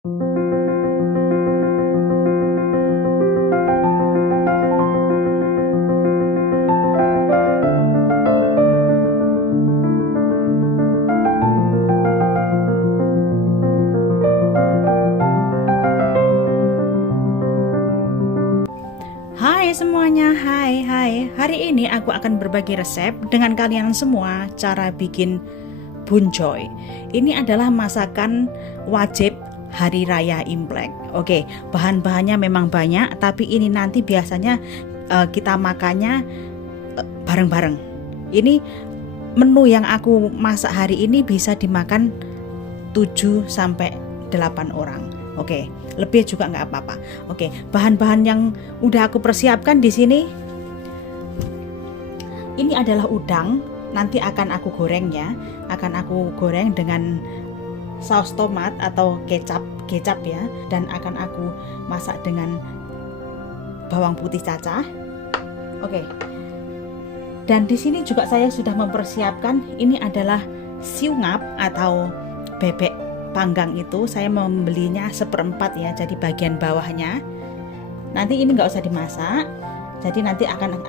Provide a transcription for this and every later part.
Hai semuanya, hai. Hari ini aku akan berbagi resep dengan kalian semua cara bikin buncoy. Ini adalah masakan wajib hari raya Imlek. Oke, bahan-bahannya memang banyak, tapi ini nanti biasanya kita makannya bareng-bareng. Ini menu yang aku masak hari ini bisa dimakan 7 sampai 8 orang. Oke, lebih juga nggak apa-apa. Oke, bahan-bahan yang udah aku persiapkan di sini. Ini adalah udang, nanti akan aku goreng ya. Akan aku goreng dengan saus tomat atau kecap ya, dan akan aku masak dengan bawang putih cacah. Oke. Dan di sini juga saya sudah mempersiapkan, ini adalah siungap atau bebek panggang itu. Saya membelinya 1/4 ya, jadi bagian bawahnya. Nanti ini nggak usah dimasak, jadi nanti akan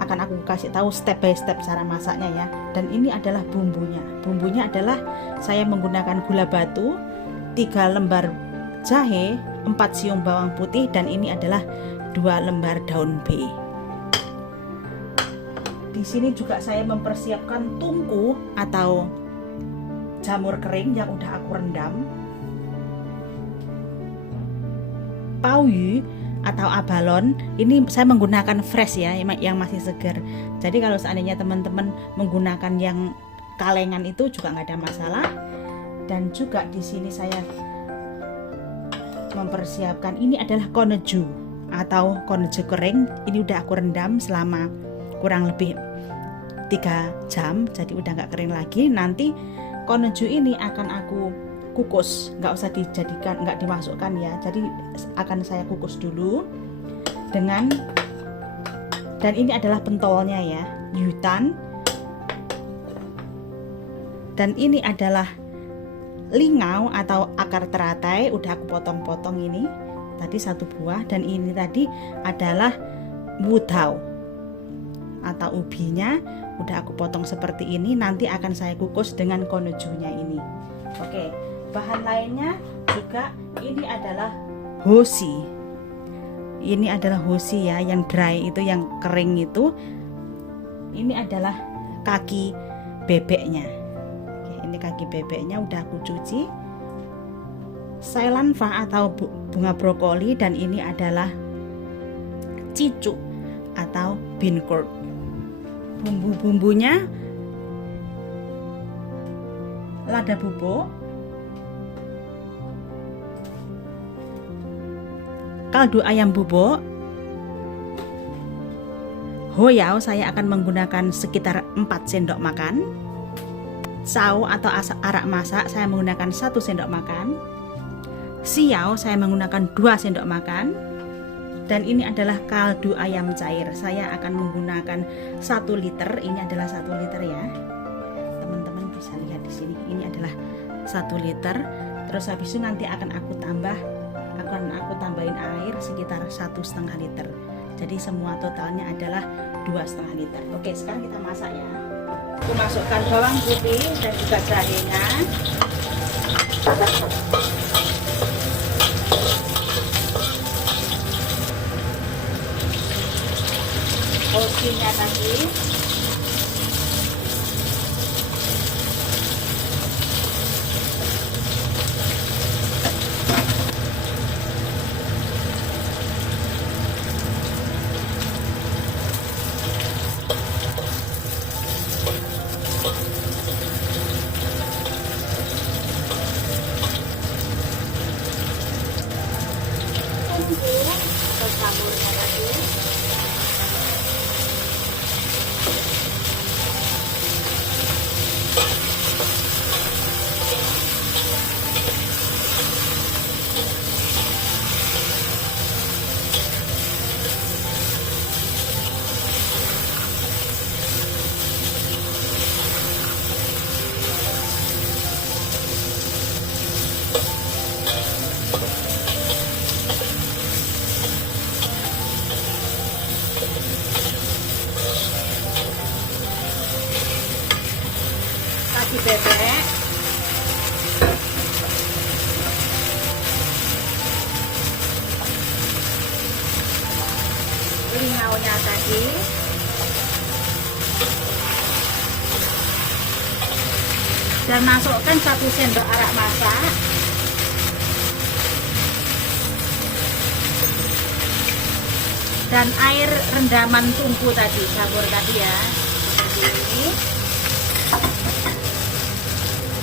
aku kasih tahu step by step cara masaknya ya. Dan ini adalah bumbunya. Bumbunya adalah saya menggunakan gula batu, 3 lembar jahe, 4 siung bawang putih, dan ini adalah 2 lembar daun B. Di sini juga saya mempersiapkan tungku atau jamur kering yang udah aku rendam, pauyu atau abalon, ini saya menggunakan fresh ya, yang masih segar. Jadi kalau seandainya teman-teman menggunakan yang kalengan itu juga nggak ada masalah. Dan juga di sini saya mempersiapkan, ini adalah koneju atau koneju kering. Ini udah aku rendam selama kurang lebih 3 jam, jadi udah nggak kering lagi. Nanti koneju ini akan aku kukus, nggak usah dijadikan, nggak dimasukkan ya. Jadi akan saya kukus dulu dan ini adalah pentolnya ya, yutan. Dan ini adalah lingau atau akar teratai, udah aku potong-potong ini. Tadi 1 buah, dan ini tadi adalah wudau atau ubinya, udah aku potong seperti ini. Nanti akan saya kukus dengan konejunya ini. Oke, bahan lainnya juga ini adalah hoshi. Ini adalah hoshi ya, yang dry itu, yang kering itu. Ini adalah kaki bebeknya. Oke, ini kaki bebeknya udah aku cuci. Sailanfa atau bunga brokoli, dan ini adalah cicuk atau bean curd. Bumbu-bumbunya lada bubuk, kaldu ayam bubuk, hoyao saya akan menggunakan sekitar 4 sendok makan, sao atau arak masak saya menggunakan 1 sendok makan, siau saya menggunakan 2 sendok makan. Dan ini adalah kaldu ayam cair. Saya akan menggunakan 1 liter. Ini adalah 1 liter ya. Teman-teman bisa lihat di sini. Ini adalah 1 liter. Terus habis itu nanti akan aku tambahin air sekitar 1,5 liter. Jadi semua totalnya adalah 2,5 liter. Oke, sekarang kita masak ya. Aku masukkan bawang putih dan juga jahenya. Hoshinya tadi, tunggu atau jamurnya tadi. ringaunya tadi. Dan masukkan 1 sendok arak masak. Dan air rendaman tungku tadi, sabur tadi ya. Seperti ini.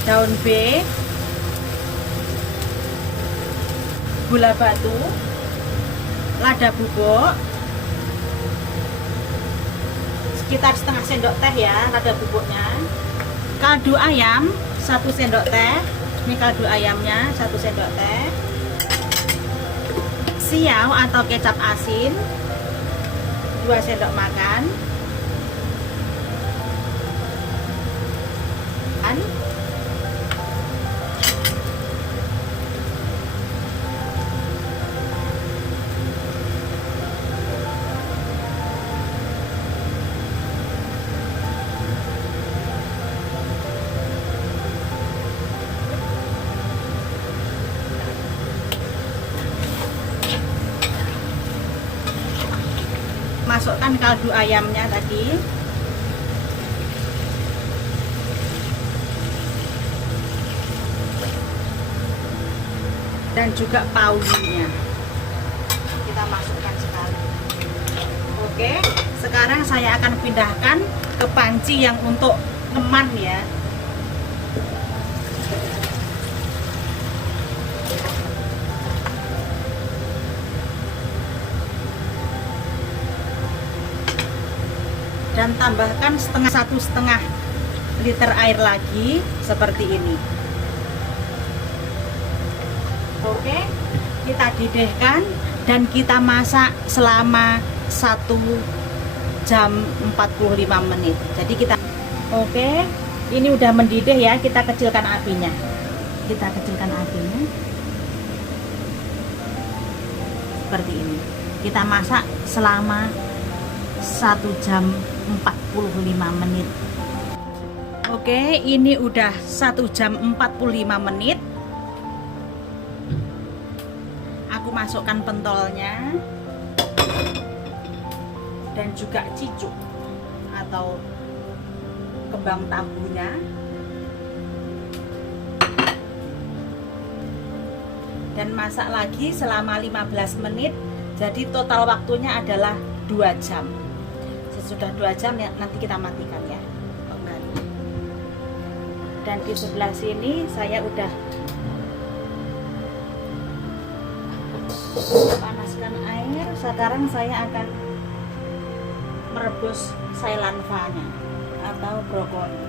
Daun B, gula batu, lada bubuk, sekitar setengah sendok teh ya lada bubuknya. Kaldu ayam 1 sendok teh, ini kaldu ayamnya 1 sendok teh. Siau atau kecap asin 2 sendok makan. Masukkan kaldu ayamnya tadi. Dan juga paulinya kita masukkan sekali. Oke, sekarang saya akan pindahkan ke panci yang untuk ngeman ya. Dan tambahkan 1,5 liter air lagi seperti ini. Oke, kita didihkan dan kita masak selama 1 jam 45 menit. Jadi kita oke, ini udah mendidih ya, kita kecilkan apinya. Kita kecilkan apinya. Seperti ini. Kita masak selama 1 jam 45 menit. Oke, ini udah 1 jam 45 menit. Aku masukkan pentolnya dan juga cicuk atau kembang tabunya. Dan masak lagi selama 15 menit. Jadi total waktunya adalah 2 jam. Sesudah 2 jam ya, nanti kita matikan ya kembali. Dan di sebelah sini saya udah panaskan air. Sekarang saya akan merebus sailanvanya atau brokoli.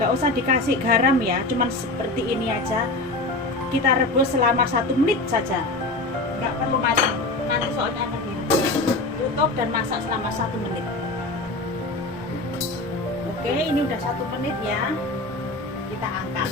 Nggak usah dikasih garam ya, cuman seperti ini aja. Kita rebus selama 1 menit saja, nggak perlu matang. Nanti soalnya akan tutup dan masak selama 1 menit. Oke, ini udah 1 menit ya. Kita angkat.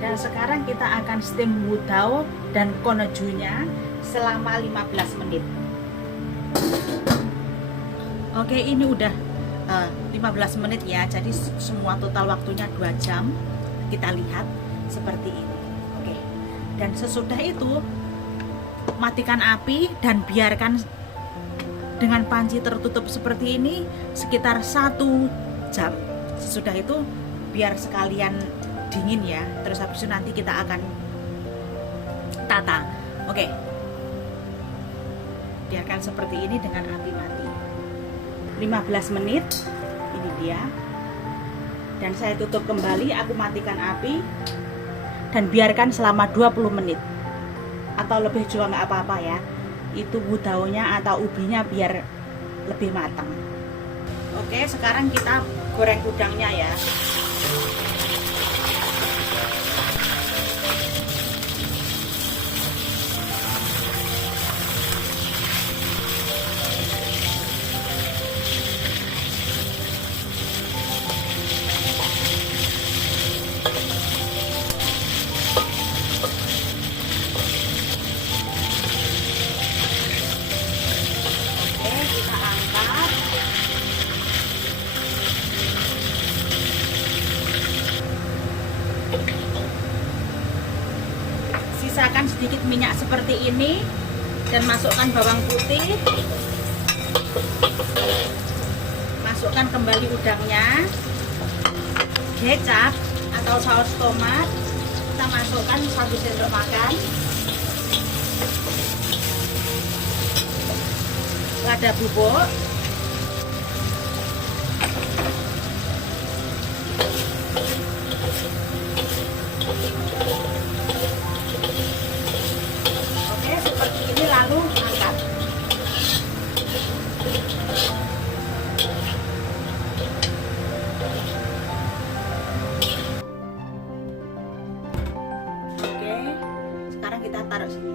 Dan sekarang kita akan steam wudao dan konejunya selama 15 menit. Oke, ini udah 15 menit ya. Jadi semua total waktunya 2 jam. Kita lihat seperti ini. Oke. Dan sesudah itu matikan api dan biarkan dengan panci tertutup seperti ini sekitar 1 jam. Sesudah itu biar sekalian dingin ya. Terus habis itu nanti kita akan tata. Oke. Biarkan seperti ini dengan api mati. 15 menit. Ini dia. Dan saya tutup kembali, aku matikan api dan biarkan selama 20 menit. Atau lebih juga nggak apa-apa ya. Itu wudaonya atau ubinya biar lebih matang. Oke, sekarang kita goreng udangnya ya. sedikit minyak seperti ini dan masukkan bawang putih, masukkan kembali udangnya, kecap atau saus tomat kita masukkan 1 sendok makan, lada bubuk, oke seperti ini, lalu angkat. Oke, sekarang kita taruh sini.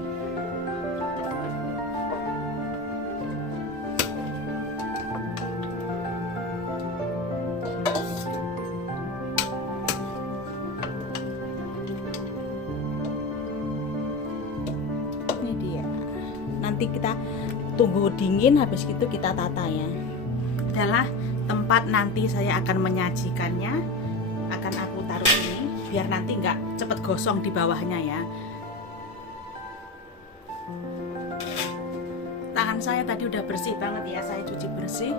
Ini dia. Nanti kita tunggu dingin, habis itu kita tata ya. Adalah tempat nanti saya akan menyajikannya. Akan aku taruh ini biar nanti nggak cepet gosong di bawahnya ya. Tangan saya tadi udah bersih banget ya, saya cuci bersih.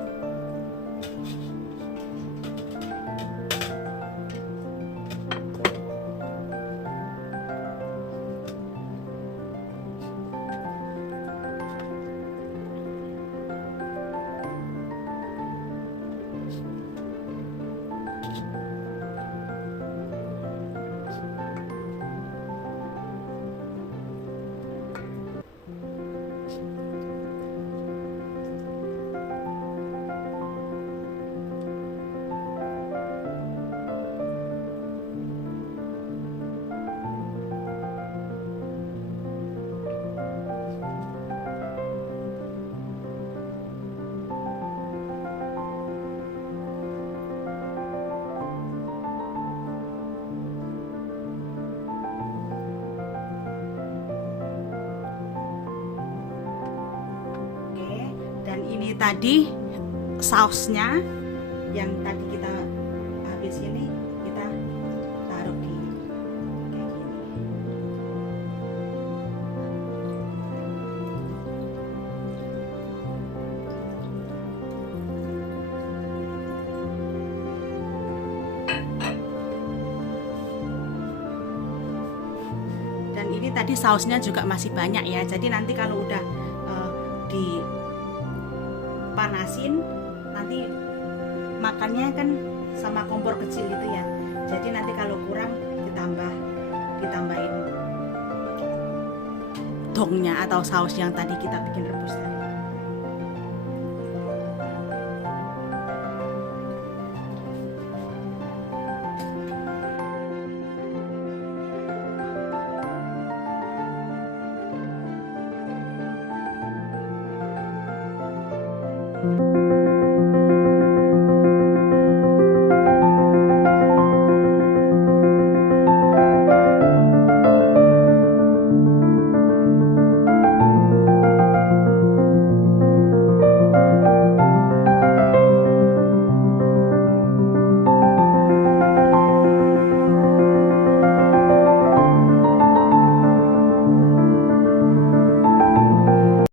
Ini tadi sausnya yang tadi kita habis ini kita taruh di kayak gini. Dan ini tadi sausnya juga masih banyak ya, jadi nanti kalau udah di panasin nanti makannya kan sama kompor kecil gitu ya, jadi nanti kalau kurang ditambahin dongnya atau saus yang tadi kita bikin rebus tadi.